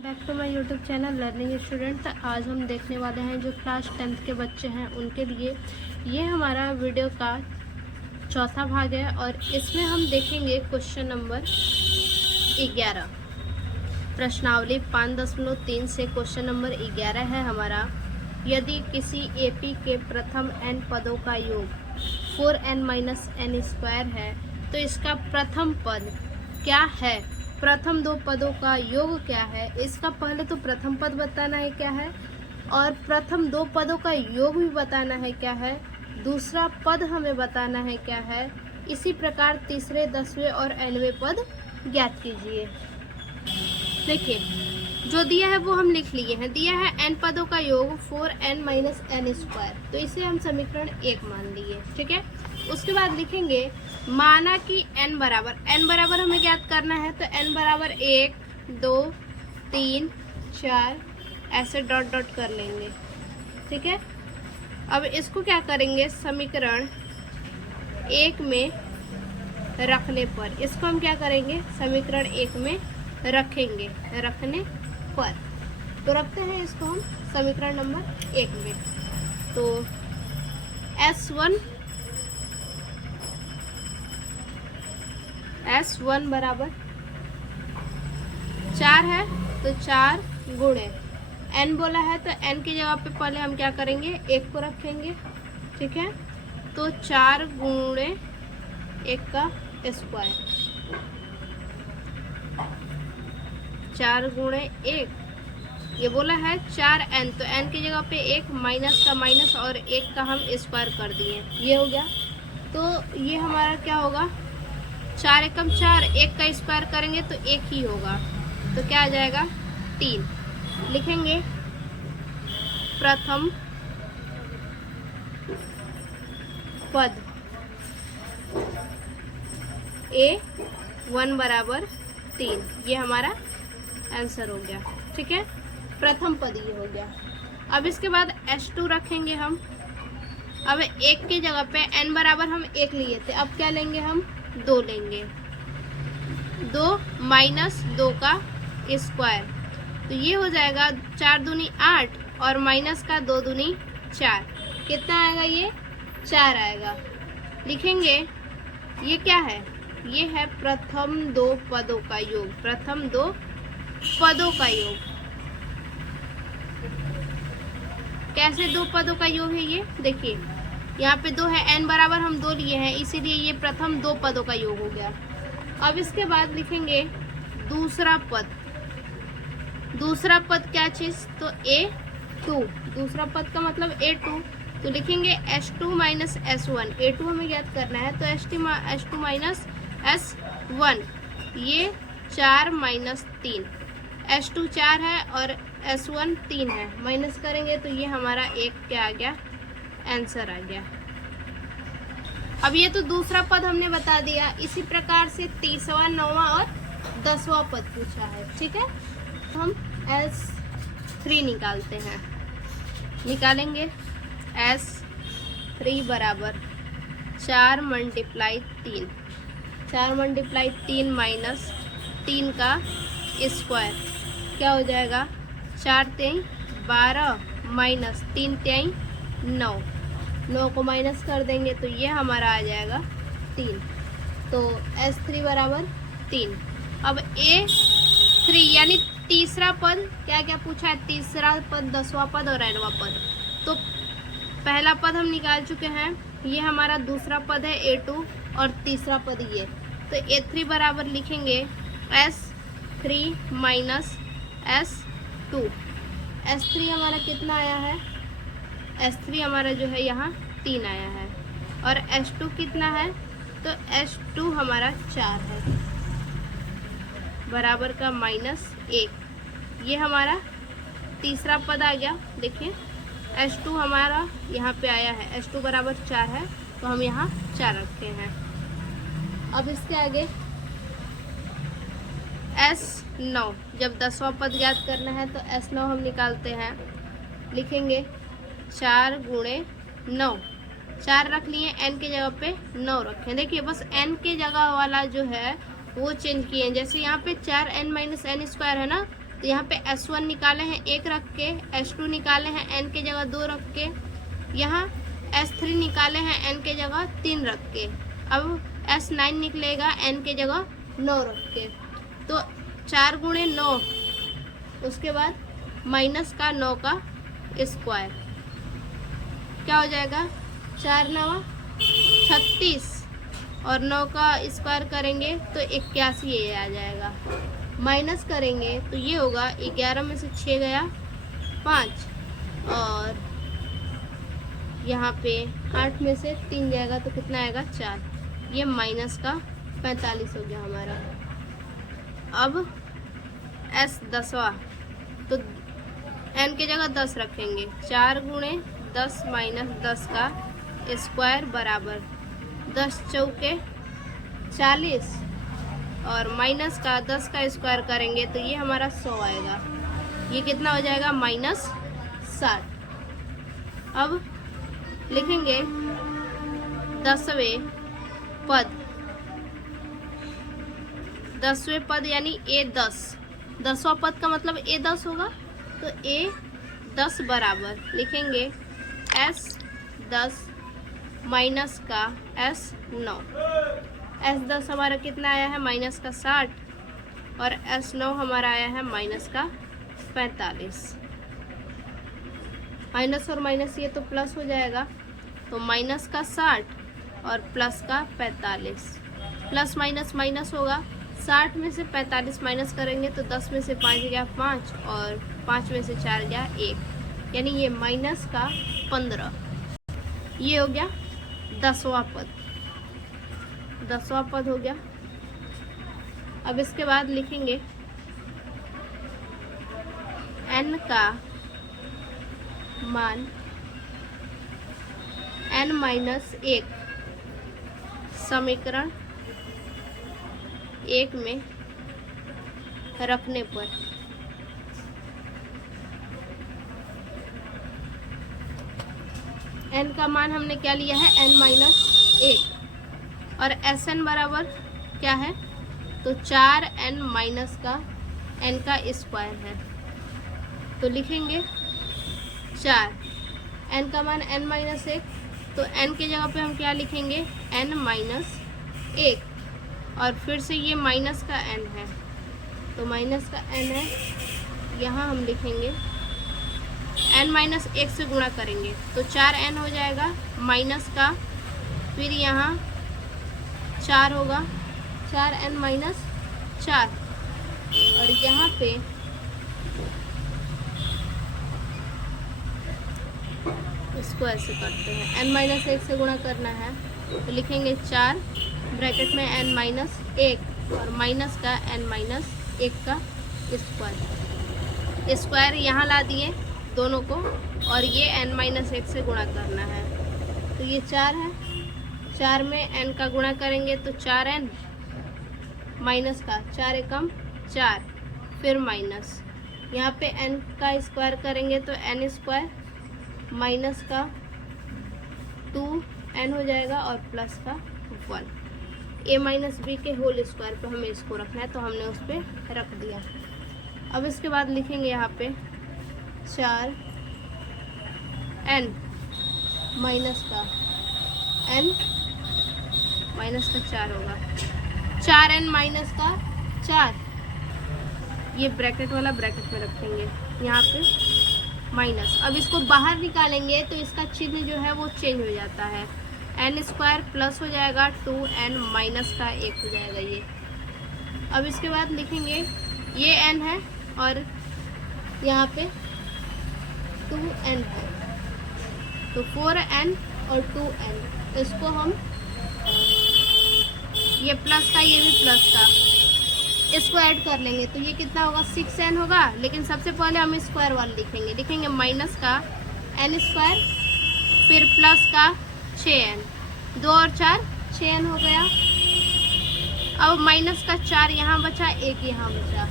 Back to my YouTube channel learning student. आज हम देखने वाले हैं जो क्लास 10th के बच्चे हैं उनके लिए ये हमारा वीडियो का चौथा भाग है और इसमें हम देखेंगे क्वेश्चन नंबर 11। प्रश्नावली 5.3 से क्वेश्चन नंबर 11 है हमारा। यदि किसी एपी के प्रथम n पदों का योग 4n-n² है तो इसका प्रथम पद क्या है। प्रथम दो पदों का योग क्या है, इसका पहले तो प्रथम पद बताना है क्या है और प्रथम दो पदों का योग भी बताना है क्या है, दूसरा पद हमें बताना है क्या है। इसी प्रकार तीसरे, 10वें और 9वें पद ज्ञात कीजिए। देखिए जो दिया है वो हम लिख लिए हैं। दिया है n पदों का योग 4n-n², तो इसे हम समीकरण 1 मान लिए। ठीक है, उसके बाद लिखेंगे माना कि n बराबर हमें ज्ञात करना है, तो n बराबर 1, 2, 3, 4 ऐसे डॉट डॉट कर लेंगे। ठीक है, अब इसको क्या करेंगे, समीकरण 1 में रखने पर इसको हम क्या करेंगे, समीकरण 1 में रखेंगे। रखने पर तो रखते हैं इसको हम समीकरण नंबर 1 में। तो S1 बराबर 4 है, तो 4 गुणे n बोला है, तो n की जगह पे पहले हम क्या करेंगे, 1 को रखेंगे। ठीक है, तो 4 गुणे 1 का स्क्वायर, 4 गुणे 1 ये बोला है 4n, तो n की जगह पे 1 माइनस का माइनस और 1 का हम स्क्वायर कर दिए, ये हो गया। तो ये हमारा क्या होगा, 4 एकम 4, 1 का स्क्वायर करेंगे तो 1 ही होगा, तो क्या आ जाएगा 3। लिखेंगे प्रथम पद A1 बराबर 3, ये हमारा आंसर हो गया। ठीक है, प्रथम पद ये हो गया। अब इसके बाद S2 रखेंगे हम। अब 1 की जगह पे n बराबर हम 1 लिए थे, अब क्या लेंगे, हम 2 लेंगे। 2 माइनस 2 का स्क्वायर, तो ये हो जाएगा 4 दूनी 8 और माइनस का 2 दूनी 4, कितना आएगा, ये 4 आएगा। लिखेंगे ये क्या है, ये है प्रथम दो पदों का योग। प्रथम दो पदों का योग, कैसे दो पदों का योग है, ये देखिए यहाँ पे 2 है, n बराबर हम 2 लिए हैं, इसीलिए ये प्रथम दो पदों का योग हो गया। अब इसके बाद लिखेंगे दूसरा पद। दूसरा पद क्या चीज, तो A2, दूसरा पद का मतलब A2, तो लिखेंगे S2 माइनस S1। A2 हमें ज्ञात करना है, तो S2 माइनस S1, ये 4 माइनस 3, S2 4 है और S1 3 है, माइनस करेंगे तो ये हमारा 1 क्या आ गया, आंसर आ गया। अब ये तो दूसरा पद हमने बता दिया। इसी प्रकार से 30वां, 9वां और 10वां पद पूछा है। ठीक है, हम S3 निकालते हैं। निकालेंगे S3 बराबर 4 मल्टीप्लाई 3, 4 मल्टीप्लाई 3 माइनस 3 का स्क्वायर, क्या हो जाएगा, 4 3 12 माइनस 3 3 9, 9 को माइनस कर देंगे तो ये हमारा आ जाएगा 3। तो S3 बराबर 3। अब A3 यानी तीसरा पद, क्या क्या पूछा है, तीसरा पद, 10वां पद और 9वां पद। तो पहला पद हम निकाल चुके हैं, ये हमारा दूसरा पद है A2 और तीसरा पद ये, तो A3 बराबर लिखेंगे S3 माइनस S2। S3 हमारा कितना आया है, S3 हमारा जो है यहाँ 3 आया है और S2 कितना है, तो S2 हमारा 4 है, बराबर का माइनस 1, ये हमारा तीसरा पद आ गया। देखिए S2 हमारा यहाँ पे आया है, S2 बराबर 4 है, तो हम यहाँ 4 रखते हैं। अब इसके आगे S9, जब 10वां पद ज्ञात करना है तो S9 हम निकालते हैं। लिखेंगे 4 गुणे 9, 4 रख लिए, n के जगह पे 9 रखें। देखिए बस n के जगह वाला जो है वो चेंज किए हैं। जैसे यहाँ पे 4n-n² है ना, तो यहाँ पे S1 निकाले हैं 1 रख के, S2 निकाले हैं n के जगह 2 रख के, यहाँ S3 निकाले हैं n के जगह 3 रख के, अब S9 निकलेगा n के जगह 9 रख के। तो 4 गुणे 9, उसके बाद माइनस का 9 का स्क्वायर, क्या हो जाएगा 4 9 36 और 9 का स्क्वायर करेंगे तो 81 ये आ जाएगा। माइनस करेंगे तो ये होगा 11 में से 6 गया 5 और यहाँ पे 8 में से 3 जाएगा तो कितना आएगा 4। ये माइनस का 45 हो गया हमारा। अब S10वां, तो n के जगह 10 रखेंगे, 4 गुणे 10 माइनस 10 का स्क्वायर बराबर 10 चौके 40 और माइनस का 10 का स्क्वायर करेंगे तो ये हमारा 100 आएगा। ये कितना हो जाएगा -60। अब लिखेंगे 10वें पद, 10वें पद यानी A10, 10वां पद का मतलब A10 होगा, तो A10 बराबर लिखेंगे S10 माइनस का S9। S10 हमारा कितना आया है माइनस का 60 और S9 हमारा आया है माइनस का 45। माइनस और माइनस ये तो प्लस हो जाएगा, तो माइनस का 60 और प्लस का 45, प्लस माइनस माइनस होगा। 60 में से 45 माइनस करेंगे तो 10 में से 5 गया 5 और 5 में से 4 गया 1, यानी ये माइनस का 15। ये हो गया 10वां पद, 10वां पद हो गया। अब इसके बाद लिखेंगे n का मान n-1 समीकरण 1 में रखने पर n का मान हमने क्या लिया है n-1 और Sn बराबर क्या है, तो 4n माइनस का n का स्क्वायर है, तो लिखेंगे 4, n का मान n-1, तो n की जगह पे हम क्या लिखेंगे n-1 और फिर से ये माइनस का n है, तो माइनस का n है, यहाँ हम लिखेंगे n-1 से गुणा करेंगे तो 4n हो जाएगा माइनस का, फिर यहाँ 4 होगा 4n-4 और यहाँ पे इसको ऐसे करते हैं, n-1 से गुणा करना है तो लिखेंगे 4 ब्रैकेट में n-1 और माइनस का n-1 का स्क्वायर, स्क्वायर यहाँ ला दिए दोनों को और ये n-1 से गुणा करना है, तो ये 4 है, 4 में n का गुणा करेंगे तो 4n माइनस का 4 एकम 4, फिर माइनस यहाँ पे n का स्क्वायर करेंगे तो n स्क्वायर माइनस का 2n हो जाएगा और प्लस का 1। a माइनस बी के होल स्क्वायर पे हमें इसको रखना है, तो हमने उस पर रख दिया। अब इसके बाद लिखेंगे यहाँ पे 4n माइनस का n माइनस का 4 होगा, 4n माइनस का 4, ये ब्रैकेट वाला ब्रैकेट में रखेंगे यहाँ पे माइनस। अब इसको बाहर निकालेंगे तो इसका चिन्ह जो है वो चेंज हो जाता है, n स्क्वायर प्लस हो जाएगा 2n माइनस का 1 हो जाएगा ये। अब इसके बाद लिखेंगे ये n है और यहाँ पे 2n है, तो 4n और 2n, इसको हम ये प्लस का ये भी प्लस का इसको ऐड कर लेंगे तो ये कितना होगा 6n होगा, लेकिन सबसे पहले हम स्क्वायर वाला लिखेंगे माइनस का n स्क्वायर फिर प्लस का 6n, 2 और 4 6n हो गया। अब माइनस का 4 यहाँ बचा, 1 यहाँ बचा,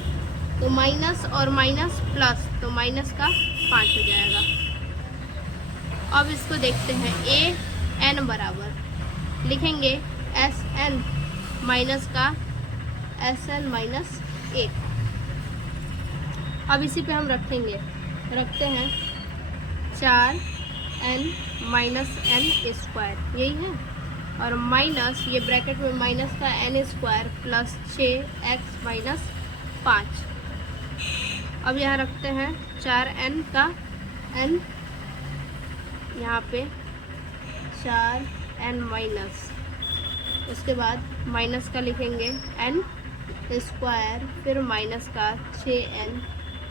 तो माइनस और माइनस प्लस, तो माइनस का 5 हो जाएगा। अब इसको देखते हैं a n बराबर लिखेंगे Sn माइनस का Sn-1। अब इसी पे हम रखते हैं 4n माइनस n स्क्वायर, यही है, और माइनस ये ब्रैकेट में माइनस का n square plus 6x minus 5। अब यहाँ रखते हैं 4n का n, यहाँ पे 4n माइनस, उसके बाद माइनस का लिखेंगे n स्क्वायर, फिर माइनस का 6n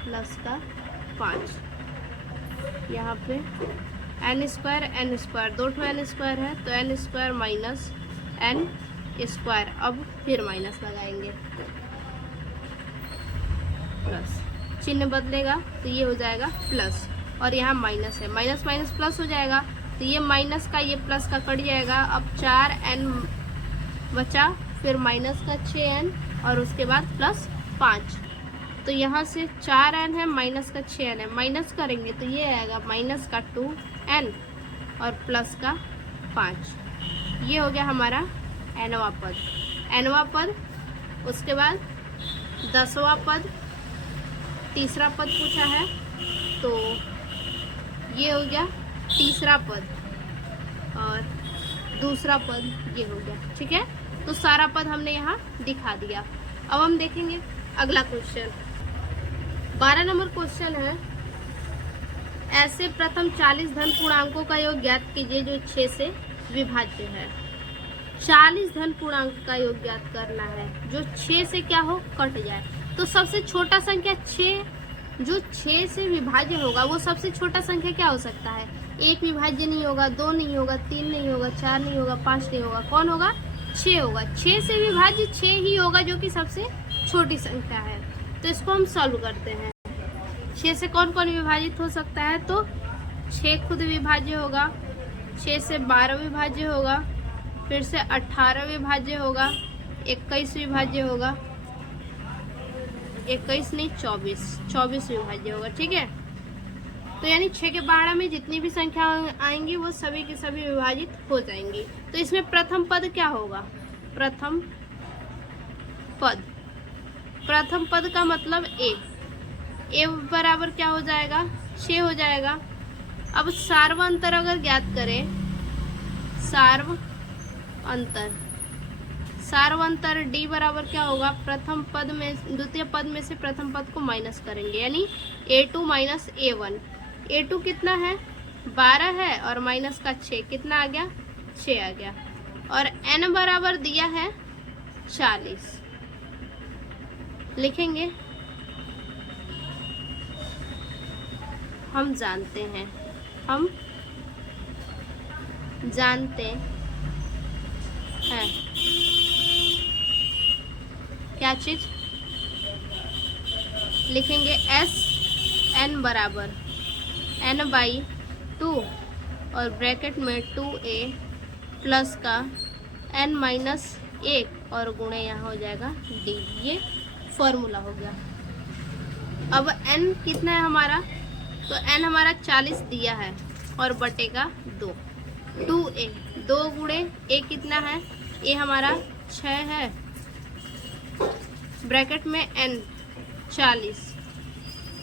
प्लस का 5। यहाँ पे n स्क्वायर, दो ठो n स्क्वायर है तो n square minus n square, अब फिर माइनस लगाएंगे, प्लस, चिन्ह बदलेगा तो ये हो जाएगा प्लस, और यहाँ माइनस है, माइनस माइनस प्लस हो जाएगा, तो ये माइनस का ये प्लस का कट जाएगा। अब 4n बचा, फिर माइनस का 6n और उसके बाद प्लस 5, तो यहाँ से 4n है माइनस का 6n है, माइनस करेंगे तो ये आएगा माइनस का 2n और प्लस का 5। ये हो गया हमारा nवां पद। उसके बाद 10वां पद, तीसरा पद पूछा है तो ये हो गया तीसरा पद, और दूसरा पद ये हो गया। ठीक है, तो सारा पद हमने यहाँ दिखा दिया। अब हम देखेंगे अगला क्वेश्चन। 12 नंबर क्वेश्चन है, ऐसे प्रथम 40 धन पूर्णांकों का योग ज्ञात कीजिए जो 6 से विभाज्य है। 40 धन पूर्णांक का योग ज्ञात करना है जो 6 से क्या हो, कट जाए। तो सबसे छोटा संख्या 6, जो 6 से विभाज्य होगा वो सबसे छोटा संख्या क्या हो सकता है? 1 विभाज्य नहीं होगा, 2 नहीं होगा, 3 नहीं होगा, 4 नहीं होगा, 5 नहीं होगा, कौन होगा? 6 होगा। 6 से विभाज्य 6 ही होगा जो कि सबसे छोटी संख्या है। तो इसको हम सॉल्व करते हैं। 6 से कौन कौन विभाजित हो सकता है? तो 6 खुद विभाज्य होगा, 6 से 12 विभाज्य होगा, फिर से 18 विभाज्य होगा, 21 विभाज्य होगा, 21 नहीं 24 विभाज्य होगा। ठीक है, तो यानी 6 के 12 में जितनी भी संख्या आएंगी वो सभी की सभी विभाजित हो जाएंगी। तो इसमें प्रथम पद क्या होगा? प्रथम पद का मतलब ए बराबर क्या हो जाएगा? 6 हो जाएगा। अब सार्व अंतर अगर ज्ञात करें, सार्व अंतर डी बराबर क्या होगा? प्रथम पद में द्वितीय पद में से प्रथम पद को माइनस करेंगे, यानी a2 माइनस a1। a2 कितना है? 12 है, और माइनस का 6 कितना आ गया? 6 आ गया। और n बराबर दिया है 40, लिखेंगे। हम जानते हैं क्या चीज? लिखेंगे Sn बराबर n/2 और ब्रैकेट में 2a प्लस का n माइनस 1 और गुणे यहाँ हो जाएगा d। ये फॉर्मूला हो गया। अब n कितना है हमारा? तो n हमारा 40 दिया है और बटेगा 2, 2a, 2 गुणे a कितना है? a हमारा 6 है, ब्रैकेट में n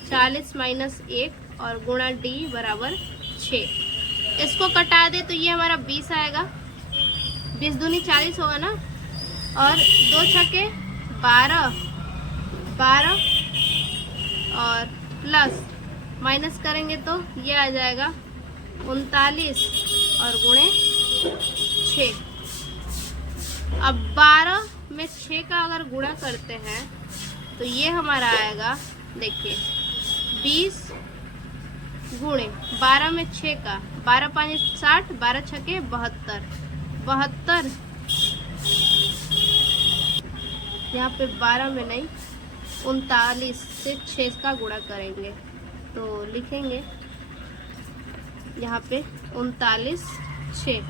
40 माइनस 1 और गुणा d बराबर 6। इसको कटा दे तो ये हमारा 20 आएगा, 20 दूनी 40 होगा ना, और 2 छक्के 12 और प्लस माइनस करेंगे तो ये आ जाएगा 39 और गुणे 6। अब 12 में 6 का अगर गुणा करते हैं तो ये हमारा आएगा, देखिए 20 गुणे 12 में 6 का, 12 5 60, 12 छक्के 72, यहाँ पे 12 में नहीं 39 से 6 का गुणा करेंगे तो लिखेंगे यहाँ पे 39 6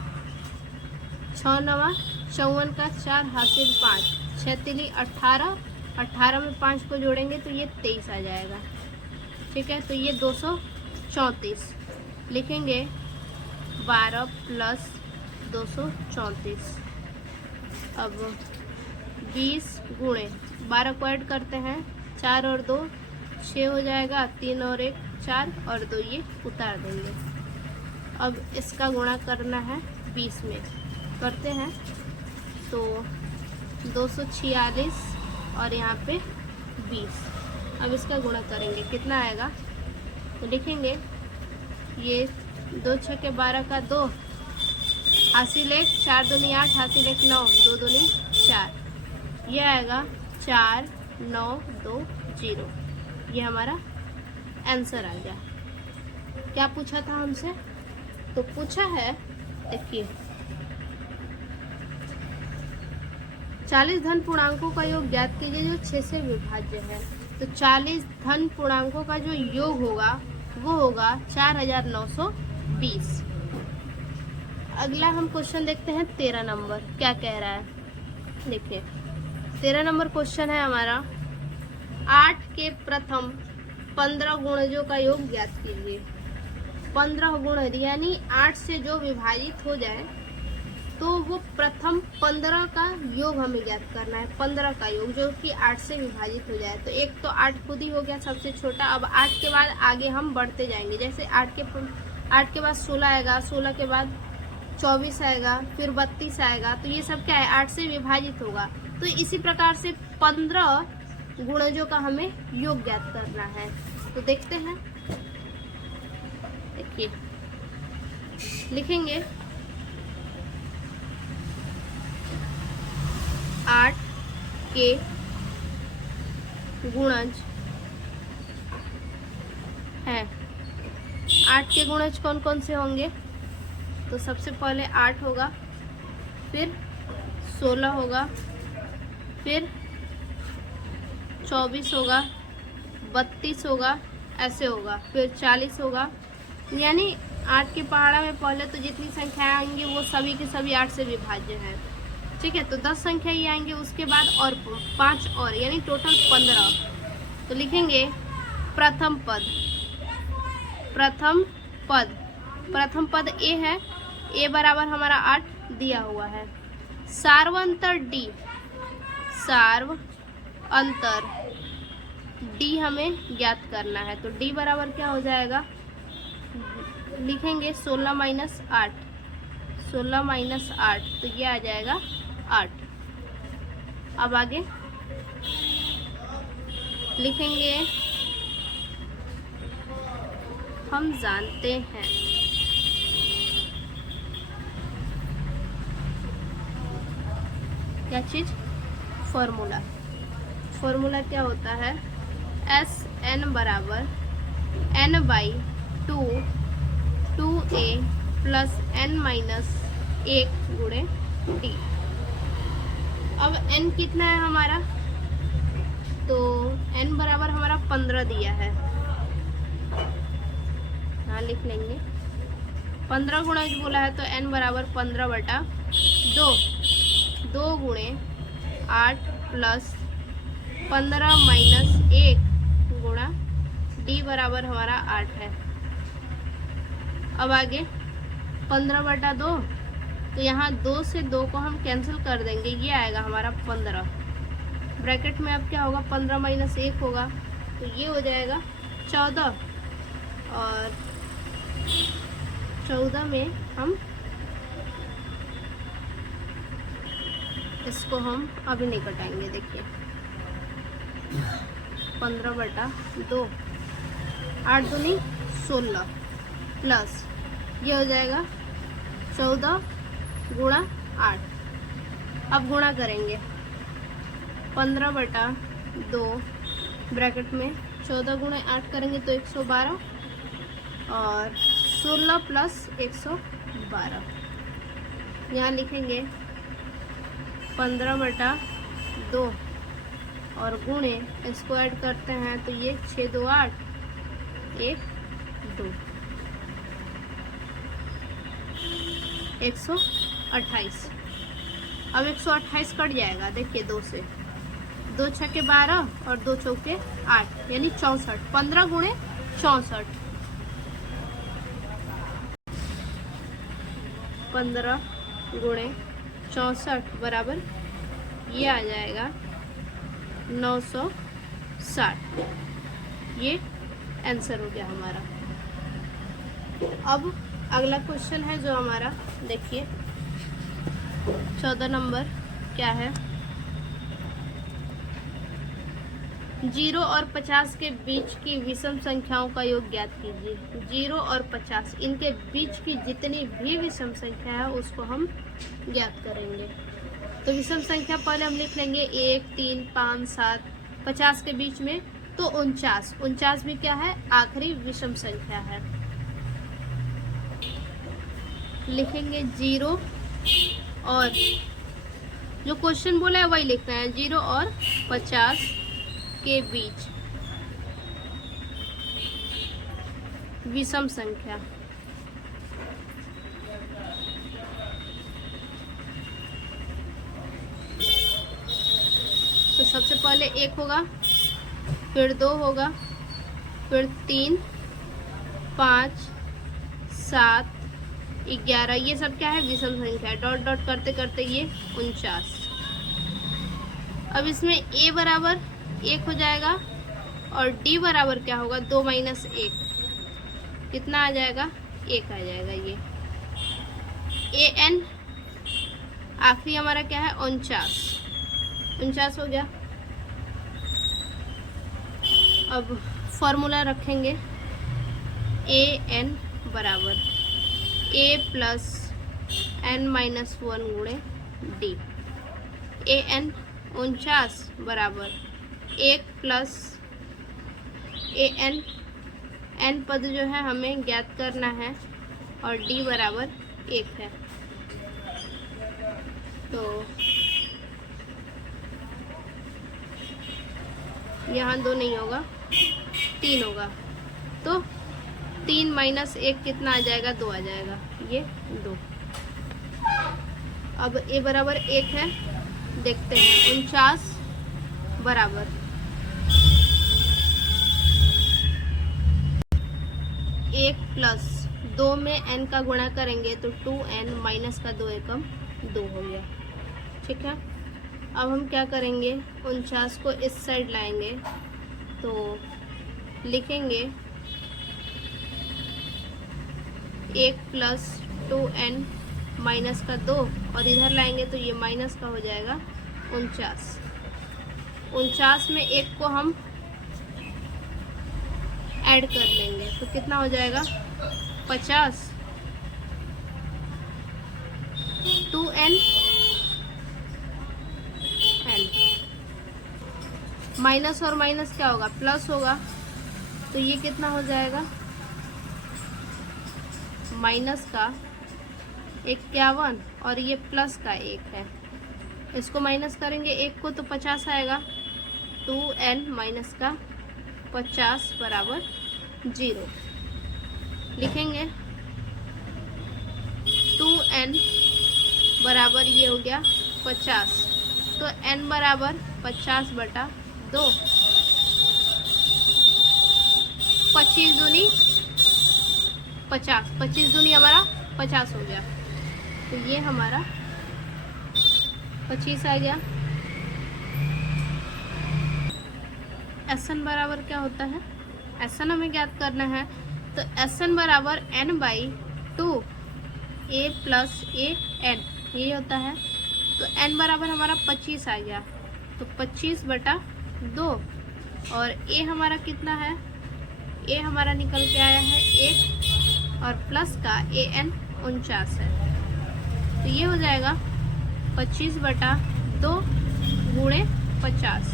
9 54 का 4 हासिल 5, 6 तिली 18 में 5 को जोड़ेंगे तो ये 23 आ जाएगा। ठीक है, तो ये 234 लिखेंगे, 12 प्लस 234। अब 20 गुणे 12 को ऐड करते हैं, 4 और 2 6 हो जाएगा, 3 और 1 4 और 2 ये उतार देंगे। अब इसका गुणा करना है 20 में, करते हैं तो 246 और यहाँ पे 20। अब इसका गुणा करेंगे, कितना आएगा तो लिखेंगे ये 2 6 के 12 का 2, हासिल 1 4 दूनी 8, हासिल 1 9, 2 दूनी 4, ये आएगा 4 9 2 0। ये हमारा आंसर आ गया। क्या पूछा था हमसे, तो पूछा है देखिए 40 धन पूर्णांकों का योग ज्ञात कीजिए जो 6 से विभाज्य है। तो 40 धन पूर्णांकों का जो योग होगा वो होगा 4920। अगला हम क्वेश्चन देखते हैं 13 नंबर, क्या कह रहा है। देखिए 13 नंबर क्वेश्चन है हमारा, 8 के प्रथम 15 गुणजों का योग ज्ञात कीजिए। 15 गुणज यानी 8 से जो विभाजित हो जाए तो वो प्रथम 15 का योग हमें ज्ञात करना है। 15 का योग जो कि 8 से विभाजित हो जाए। तो एक तो 8 खुद ही हो गया सबसे छोटा। अब 8 के बाद आगे हम बढ़ते जाएंगे, जैसे 8 के बाद 16 आएगा, 16 के बाद 24 आएगा, फिर 32 आएगा। तो ये सब क्या है, 8 से विभाजित होगा। तो इसी प्रकार से 15 गुणजों का हमें योग ज्ञात करना है। तो देखते हैं, देखिए लिखेंगे 8 के गुणज है। 8 के गुणज कौन कौन से होंगे, तो सबसे पहले 8 होगा, फिर 16 होगा, फिर 24 होगा, 32 होगा, ऐसे होगा, फिर 40 होगा। यानी 8 के पहाड़ा में पहले तो जितनी संख्याएं आएंगी वो सभी के सभी 8 से विभाज्य हैं। ठीक है, तो 10 संख्या ही आएंगे, उसके बाद और 5 और, यानी टोटल 15। तो लिखेंगे प्रथम पद, प्रथम पद, प्रथम पद ए है, ए बराबर हमारा 8 दिया हुआ है। सार्वंतर डी, सार्व अंतर डी हमें ज्ञात करना है। तो डी बराबर क्या हो जाएगा, लिखेंगे 16 माइनस 8, 16 माइनस 8, तो ये आ जाएगा 8। अब आगे लिखेंगे हम जानते हैं, क्या चीज, फॉर्मूला। फॉर्मूला क्या होता है, एस एन बराबर N by 2a plus N minus 1 गुणे डी। अब n कितना है हमारा, तो n बराबर हमारा 15 दिया है, हाँ लिख लेंगे। 15 गुणा बोला है तो n बराबर 15/2, 2 गुणे 8 प्लस 15 माइनस 1 गुणा d बराबर हमारा 8 है। अब आगे 15/2, तो यहाँ 2 से 2 को हम कैंसिल कर देंगे, ये आएगा हमारा 15। ब्रैकेट में अब क्या होगा, 15 माइनस 1 होगा, तो ये हो जाएगा 14। और 14 में हम इसको हम अभी नहीं कटाएंगे। देखिए 15/2, 8 दूनी 16 प्लस ये हो जाएगा 14 गुणा 8। अब गुणा करेंगे 15/2 ब्रैकेट में 14 गुणा 8 करेंगे तो 112 और 16 प्लस 112। यहाँ लिखेंगे 15/2 और गुणे इसको ऐड करते हैं तो ये 6 2 8 1 2 128। अब 128 कट जाएगा, देखिए 2 से, 2 छक्के 12 और 2 चौके 8, यानी 64। 15 गुणे 64, 15 गुणे 64 बराबर ये आ जाएगा 960। ये आंसर हो गया हमारा। अब अगला क्वेश्चन है जो हमारा, देखिए 14 नंबर क्या है, 0 और 50 के बीच की विषम संख्याओं का योग ज्ञात कीजिए। 0 और 50 इनके बीच की जितनी भी विषम संख्या है उसको हम ज्ञात करेंगे। तो विषम संख्या पहले हम लिख लेंगे 1, 3, 5, 7, 50 के बीच में तो 49 भी क्या है, आखिरी विषम संख्या है। लिखेंगे 0 और जो क्वेश्चन बोला है वही लिखना है, 0 और 50 के बीच विषम संख्या। तो सबसे पहले 1 होगा, फिर 2 होगा, फिर 3, 5, 7, 11, ये सब क्या है, विषम संख्या है। डॉट डॉट करते करते ये 49। अब इसमें a बराबर 1 हो जाएगा और d बराबर क्या होगा, 2 - 1, कितना आ जाएगा, 1 आ जाएगा। ये an आखिरी हमारा क्या है, 49 हो गया। अब फॉर्मूला रखेंगे an बराबर a प्लस n माइनस 1 गुणे d। an 49 बराबर 1 प्लस n पद जो है हमें ज्ञात करना है और d बराबर 1 है। तो यहाँ 2 नहीं होगा, 3 होगा। तो 3 - 1 कितना आ जाएगा, 2 आ जाएगा, ये 2। अब a बराबर 1 है, देखते हैं 49 बराबर 1 प्लस 2 में n का गुणा करेंगे तो 2n माइनस का 2 एकम 2 हो गया। ठीक है, अब हम क्या करेंगे, 49 को इस साइड लाएंगे तो लिखेंगे 1 प्लस 2n माइनस का 2 और इधर लाएंगे तो ये माइनस का हो जाएगा 49 में 1 को हम ऐड कर लेंगे तो कितना हो जाएगा, 50, 2n माइनस और माइनस क्या होगा, प्लस होगा। तो ये कितना हो जाएगा, माइनस का 51 और ये प्लस का 1 है। इसको माइनस करेंगे 1 को तो 50 आएगा। 2n माइनस का 50 बराबर 0। लिखेंगे 2n बराबर ये हो गया 50, तो n बराबर 50/2, 25 दूनी 50, 25 दूनी हमारा 50 हो गया। तो ये हमारा 25 आ गया। Sn बराबर क्या होता है, Sn हमें ज्ञात करना है। तो Sn बराबर n/2 a प्लस an, ये होता है। तो n बराबर हमारा 25 आ गया, तो 25/2 और a हमारा कितना है, a हमारा निकल के आया है 1 और प्लस का an 49 है। तो ये हो जाएगा 25/2 गुणे 50।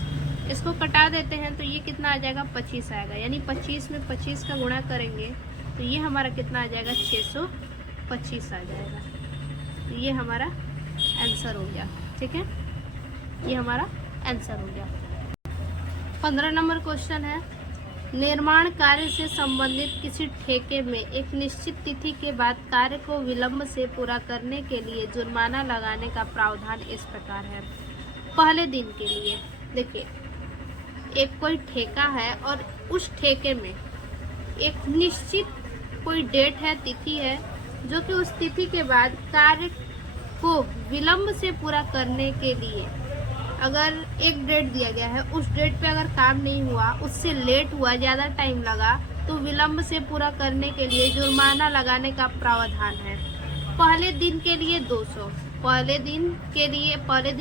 इसको कटा देते हैं तो ये कितना आ जाएगा, 25 आएगा। यानी 25 में 25 का गुणा करेंगे तो ये हमारा कितना आ जाएगा, 625 आ जाएगा। तो ये हमारा आंसर हो गया। ठीक है, ये हमारा आंसर हो गया। 15 नंबर क्वेश्चन है, निर्माण कार्य से संबंधित किसी ठेके में एक निश्चित तिथि के बाद कार्य को विलंब से पूरा करने के लिए जुर्माना लगाने का प्रावधान इस प्रकार है। पहले दिन के लिए देखिए, एक कोई ठेका है और उस ठेके में एक निश्चित कोई डेट है, तिथि है, जो कि उस तिथि के बाद कार्य को विलंब से पूरा करने के लिए अगर एक डेट दिया गया है, उस डेट पे अगर काम नहीं हुआ, उससे लेट हुआ, ज़्यादा टाइम लगा, तो विलम्ब से पूरा करने के लिए जुर्माना लगाने का प्रावधान है। पहले दिन के लिए 200, पहले दिन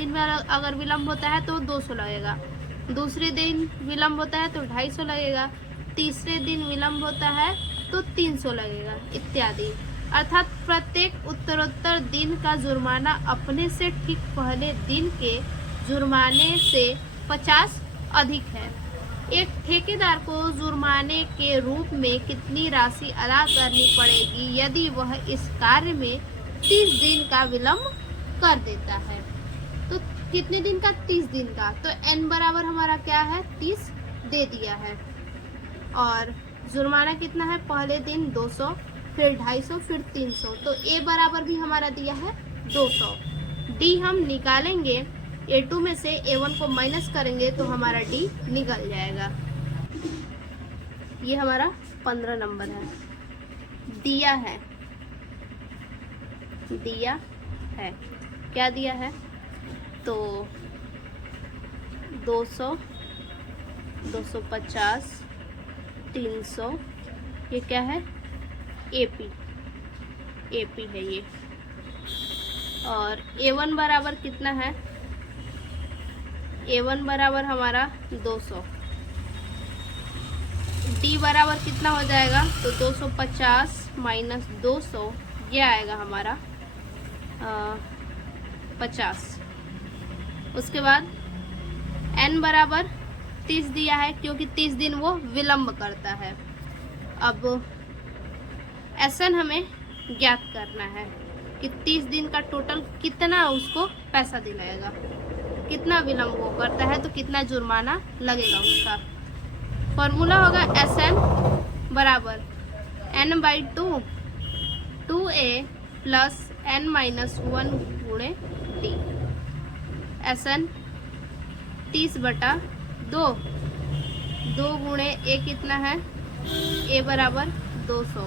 में अगर विलम्ब होता है तो 200 लगेगा, दूसरे दिन विलम्ब होता है तो 250 लगेगा, तीसरे दिन विलम्ब होता है तो 300 लगेगा, इत्यादि। अर्थात प्रत्येक उत्तरोत्तर दिन का जुर्माना अपने से ठीक पहले दिन के जुर्माने से 50 अधिक है। एक ठेकेदार को जुर्माने के रूप में कितनी राशि अदा करनी पड़ेगी यदि वह इस कार्य में 30 दिन का विलम्ब कर देता है? तो कितने दिन का? 30 दिन का। तो n बराबर हमारा क्या है? 30 दे दिया है। और जुर्माना कितना है? पहले दिन 200, फिर 250, फिर 300। तो a बराबर भी हमारा दिया है 200। d हम निकालेंगे, a2 में से a1 को माइनस करेंगे तो हमारा d निकल जाएगा। ये हमारा 15 नंबर है। दिया है क्या दिया है? तो 200, 250, 300, ये क्या है? AP है ये। और A1 बराबर कितना है? A1 बराबर हमारा 200। D बराबर कितना हो जाएगा? तो 250 माइनस 200, ये आएगा हमारा 50। उसके बाद n बराबर 30 दिया है, क्योंकि 30 दिन वो विलम्ब करता है। अब Sn हमें ज्ञात करना है कि 30 दिन का टोटल कितना उसको पैसा दिलाएगा, कितना विलम्ब वो करता है, तो कितना जुर्माना लगेगा उसका। फॉर्मूला होगा Sn बराबर n/2 2a प्लस n-1 गुणे d। Sn 30/2, 2 गुणे a कितना है? a बराबर 200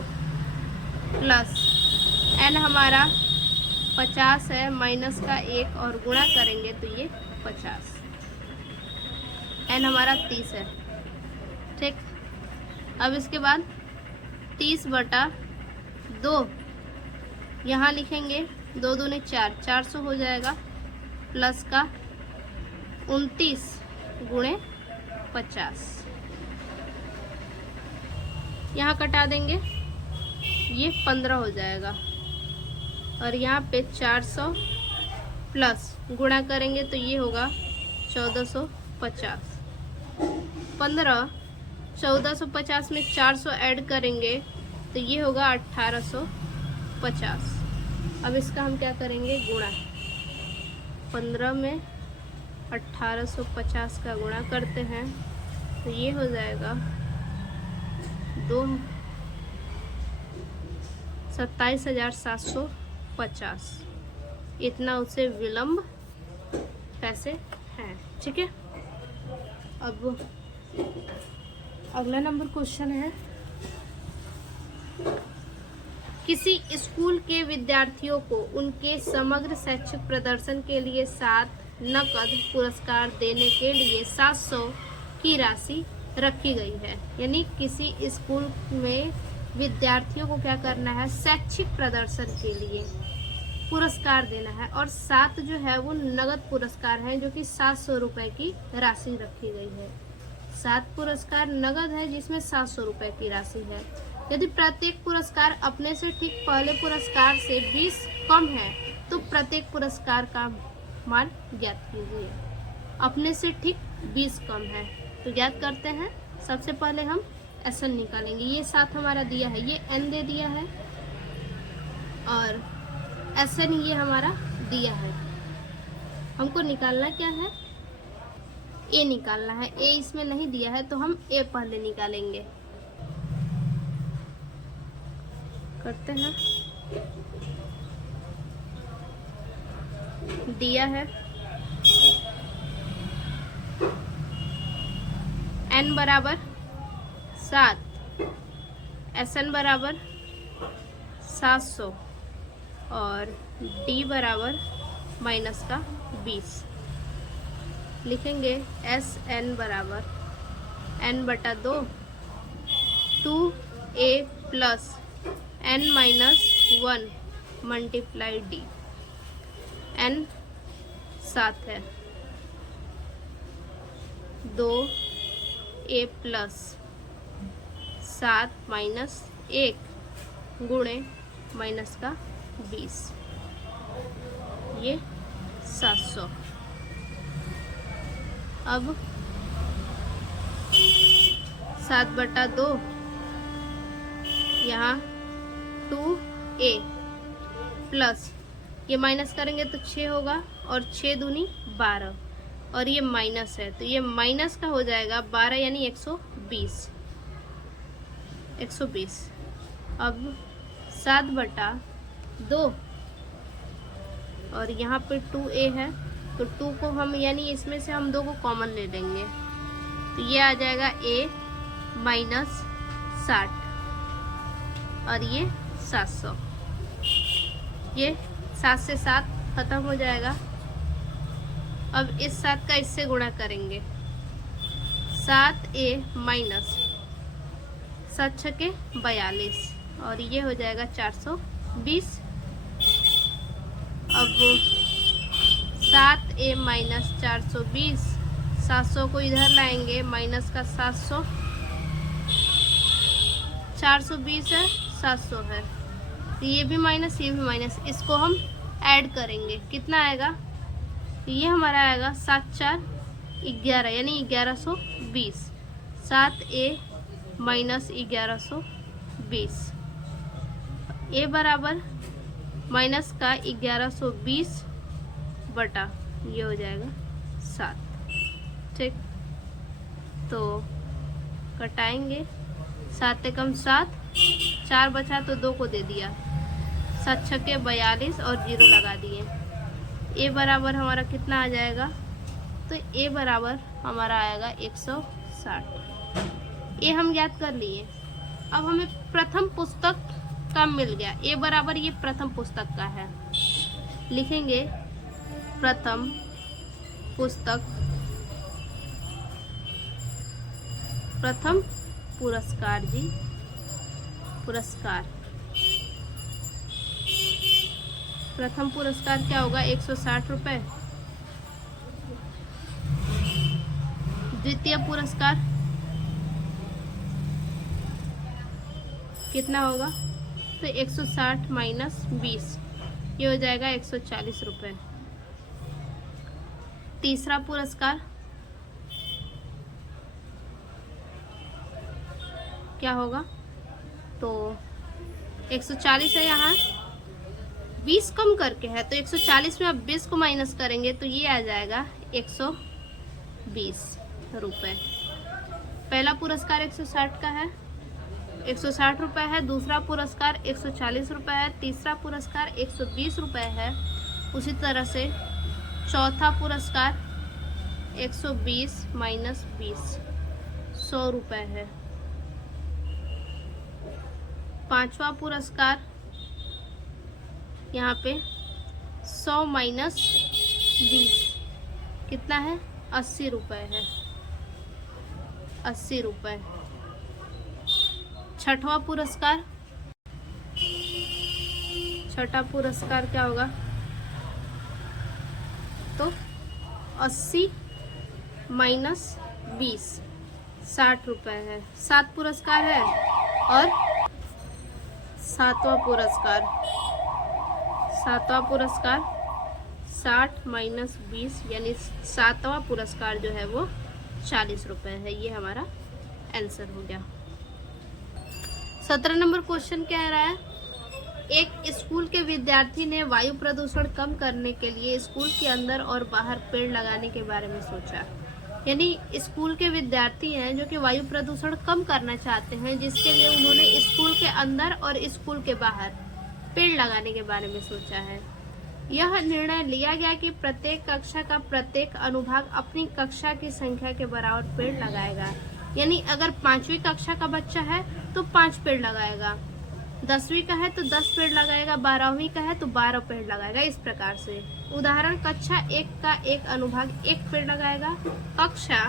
प्लस n हमारा 50 है, माइनस का 1 और गुणा करेंगे तो ये 50। n हमारा 30 है, ठीक। अब इसके बाद 30/2 यहाँ लिखेंगे, 2 दूनी 4, 400 हो जाएगा, प्लस का 29 गुणे 50, यहाँ कटा देंगे, ये 15 हो जाएगा। और यहाँ पे 400 प्लस गुणा करेंगे तो ये होगा 1450। 1450 में 400 ऐड करेंगे तो ये होगा 1850। अब इसका हम क्या करेंगे? गुणा। 15 में 1850 का गुणा करते हैं तो ये हो जाएगा 27,750। इतना उसे विलम्ब पैसे हैं, ठीक है। अब अगला नंबर क्वेश्चन है, किसी स्कूल के विद्यार्थियों को उनके समग्र शैक्षिक प्रदर्शन के लिए 7 नकद पुरस्कार देने के लिए 700 की राशि रखी गई है। यानी किसी स्कूल में विद्यार्थियों को क्या करना है? शैक्षिक प्रदर्शन के लिए पुरस्कार देना है, और 7 जो है वो नगद पुरस्कार हैं, जो कि 700 रुपये की राशि रखी गई है। 7 पुरस्कार नगद है, जिसमें 700 रुपये की राशि है। यदि प्रत्येक पुरस्कार अपने से ठीक पहले पुरस्कार से 20 कम है तो प्रत्येक पुरस्कार का मान ज्ञात कीजिए। अपने से ठीक 20 कम है तो ज्ञात करते हैं। सबसे पहले हम Sn निकालेंगे। ये 7 हमारा दिया है, ये n दे दिया है, और Sn ये हमारा दिया है। हमको निकालना क्या है? a निकालना है। a इसमें नहीं दिया है तो हम a पहले निकालेंगे। करते हैं। दिया है n बराबर 7, Sn बराबर 700 और d बराबर माइनस का 20। लिखेंगे एस एन बराबर एन बटा 2 2a plus n minus 1 multiply D. n 7 है, 2a प्लस 7 माइनस 1 गुणे माइनस का 20, ये 700। अब 7/2 यहाँ 2a प्लस ये माइनस करेंगे तो 6 होगा और 6 दूनी 12 और ये माइनस है तो ये माइनस का हो जाएगा 12 यानी 120। अब 7/2 और यहाँ पे 2a है तो 2 को हम यानी इसमें से हम 2 को कॉमन ले लेंगे तो ये आ जाएगा a माइनस 60 और ये 700। ये 7 से 7 खत्म हो जाएगा। अब इस 7 का इससे गुणा करेंगे 7a माइनस 7 छके 42 और ये हो जाएगा 420। अब 7a माइनस 420, 700 को इधर लाएंगे माइनस का 700, 420 है 700 है तो ये भी माइनस ये भी माइनस, इसको हम ऐड करेंगे कितना आएगा, ये हमारा आएगा 7 4 11 यानी 1120। 7a माइनस 1120 a बराबर माइनस का 1120 बटा ये हो जाएगा 7। ठीक, तो कटाएंगे 7 कम 7, 4 बचा तो 2 को दे दिया, 7 छके 42 और 0 लगा दिए। ए बराबर हमारा कितना आ जाएगा, तो ए बराबर हमारा आएगा 160। ए हम ज्ञात कर लिए। अब हमें प्रथम पुस्तक का मिल गया। ए बराबर ये प्रथम पुस्तक का है, लिखेंगे प्रथम पुस्तक, प्रथम पुरस्कार जी, पुरस्कार, प्रथम पुरस्कार क्या होगा 160 रुपये। द्वितीय पुरस्कार कितना होगा, तो 160 माइनस 20 ये हो जाएगा 140 रुपये। तीसरा पुरस्कार क्या होगा, तो 140 है, यहाँ 20 कम करके है तो 140 में अब 20 को माइनस करेंगे तो ये आ जाएगा 120 रुपये। पहला पुरस्कार 160 का है, 160 रुपये है। दूसरा पुरस्कार 140 रुपये है। तीसरा पुरस्कार 120 रुपये है। उसी तरह से चौथा पुरस्कार 120 माइनस 20 100 रुपये है। पांचवा पुरस्कार यहाँ पे 100 माइनस 20 कितना है, 80 रुपये है, 80 रुपये। छठवां पुरस्कार, छठा पुरस्कार क्या होगा, तो 80 माइनस 20 60 रुपये है। 7 पुरस्कार है और सातवां पुरस्कार 60 माइनस 20 यानी सातवां पुरस्कार जो है वो 40 रुपये है। ये हमारा आंसर हो गया। 17 नंबर क्वेश्चन क्या रहा है, एक स्कूल के विद्यार्थी ने वायु प्रदूषण कम करने के लिए स्कूल के अंदर और बाहर पेड़ लगाने के बारे में सोचा। यानी स्कूल के विद्यार्थी हैं जो कि वायु प्रदूषण कम करना चाहते हैं, जिसके लिए उन्होंने स्कूल के अंदर और स्कूल के बाहर पेड़ लगाने के बारे में सोचा है। यह निर्णय लिया गया कि प्रत्येक कक्षा का प्रत्येक अनुभाग अपनी कक्षा की संख्या के बराबर पेड़ लगाएगा। यानी अगर 5वीं कक्षा का बच्चा है तो 5 पेड़ लगाएगा, 10वीं का है तो 10 पेड़ लगाएगा, 12वीं का है तो 12 पेड़ लगाएगा। इस प्रकार से उदाहरण, कक्षा 1 का एक अनुभाग 1 पेड़ लगाएगा, कक्षा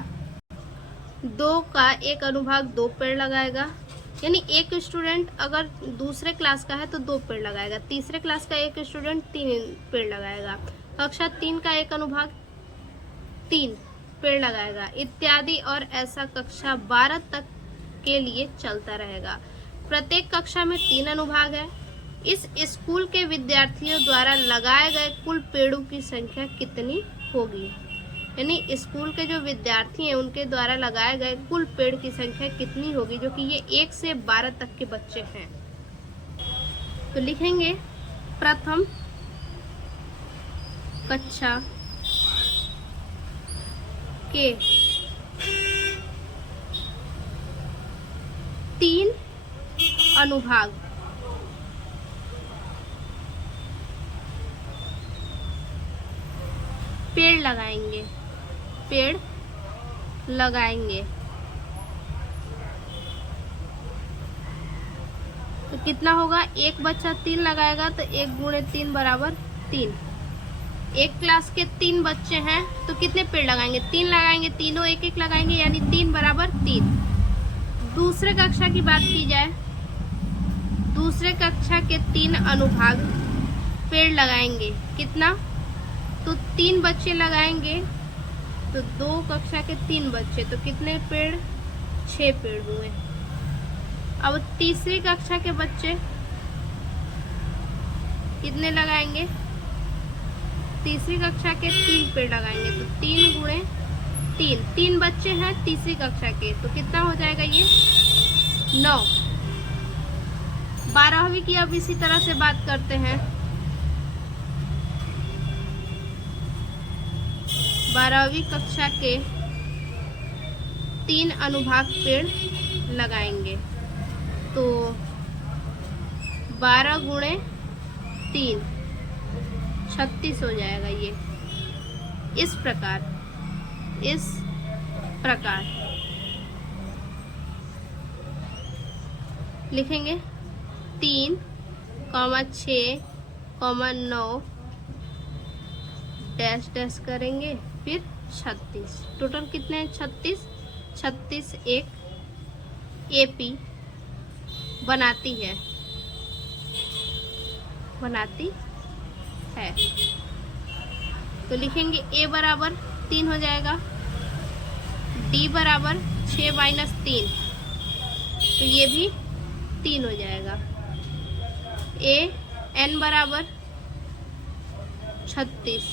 2 का एक अनुभाग 2 पेड़ लगाएगा। यानी एक स्टूडेंट अगर दूसरे क्लास का है तो 2 पेड़ लगाएगा, तीसरे क्लास का एक स्टूडेंट 3 पेड़ लगाएगा, कक्षा 3 का एक अनुभाग 3 पेड़ लगाएगा इत्यादि, और ऐसा कक्षा 12 तक के लिए चलता रहेगा। प्रत्येक कक्षा में 3 अनुभाग है। इस स्कूल के विद्यार्थियों द्वारा लगाए गए कुल पेड़ों की संख्या कितनी होगी? यानी स्कूल के जो विद्यार्थी हैं उनके द्वारा लगाए गए कुल पेड़ की संख्या कितनी होगी, जो कि ये 1 से 12 तक के बच्चे हैं। तो लिखेंगे प्रथम कक्षा के 3 अनुभाग पेड़ लगाएंगे, पेड़ लगाएंगे। तो कितना होगा? एक बच्चा 3 लगाएगा तो 1 गुणे 3 बराबर 3। एक क्लास के 3 बच्चे हैं तो कितने पेड़ लगाएंगे? 3 लगाएंगे, तीनों एक एक लगाएंगे, यानी 3 बराबर 3। दूसरे कक्षा की बात की जाए, दूसरे कक्षा के 3 अनुभाग पेड़ लगाएंगे। कितना? तो 3 बच्चे लगाएंगे तो 2 कक्षा के 3 बच्चे, तो कितने पेड़? 6 पेड़ हुए। अब तीसरी कक्षा के बच्चे कितने लगाएंगे? तीसरी कक्षा के 3 पेड़ लगाएंगे, तो 3 गुणे 3, 3 बच्चे हैं तीसरी कक्षा के, तो कितना हो जाएगा ये? 9। 12वीं की अब इसी तरह से बात करते हैं। 12वीं कक्षा के 3 अनुभाग पेड़ लगाएंगे, तो 12 गुणे 3 36 हो जाएगा ये। इस प्रकार लिखेंगे 3, 6, 9 डैश डैश करेंगे, फिर 36। टोटल कितने हैं? 36। 36 एक एपी बनाती है तो लिखेंगे ए बराबर 3 हो जाएगा, डी बराबर 6 माइनस 3, तो ये भी 3 हो जाएगा। ए एन बराबर 36,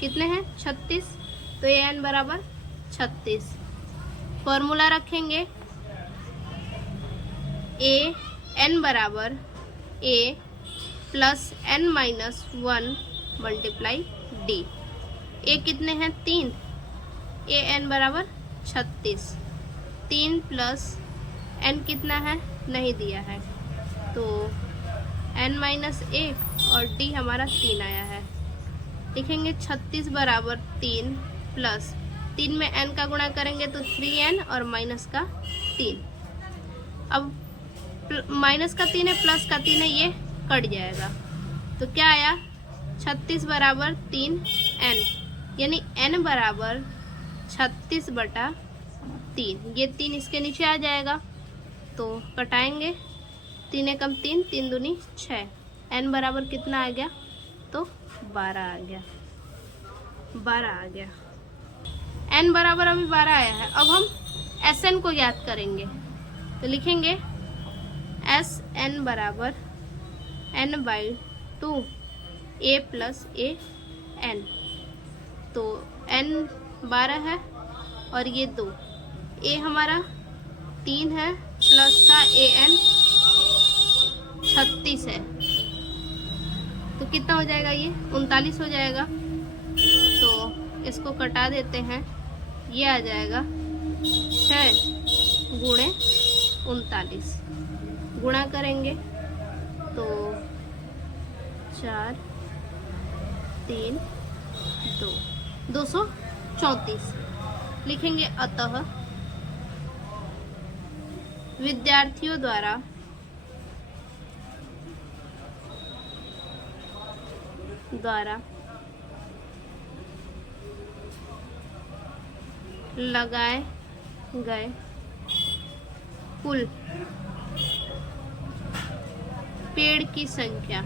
कितने हैं? 36, तो ए एन बराबर 36। फॉर्मूला रखेंगे ए एन बराबर a plus N minus 1 multiply d. A कितने हैं? 3, ए एन बराबर 36। 3 प्लस एन कितना है? नहीं दिया है, तो एन माइनस 1 और डी हमारा 3 आया है। लिखेंगे 36 बराबर 3 प्लस 3 में n का गुणा करेंगे तो 3n और माइनस का 3। अब माइनस का 3 है, प्लस का 3 है, ये कट जाएगा, तो क्या आया? 36 बराबर 3n, यानी n बराबर 36 बटा 3। ये 3 इसके नीचे आ जाएगा, तो कटाएंगे। 3 एकम 3, 3 दूनी 6, n बराबर कितना आ गया? तो 12 आ गया। 12 आ गया। n बराबर अभी 12 आया है। अब हम Sn को याद करेंगे, तो लिखेंगे Sn बराबर n/2 a plus a n। तो n 12 है और ये 2, a हमारा 3 है प्लस का a n 36 है, तो कितना हो जाएगा? ये 39 हो जाएगा। तो इसको कटा देते हैं, ये आ जाएगा 6 गुणे 39। गुणा करेंगे तो 4, 3, 2, 234। लिखेंगे अतः विद्यार्थियों द्वारा द्वारा लगाए गए कुल पेड़ की संख्या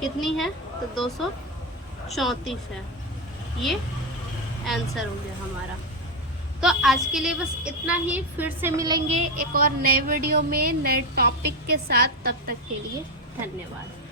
कितनी है? तो 234 है। ये आंसर हो गया हमारा। तो आज के लिए बस इतना ही। फिर से मिलेंगे एक और नए वीडियो में नए टॉपिक के साथ। तब तक के लिए धन्यवाद।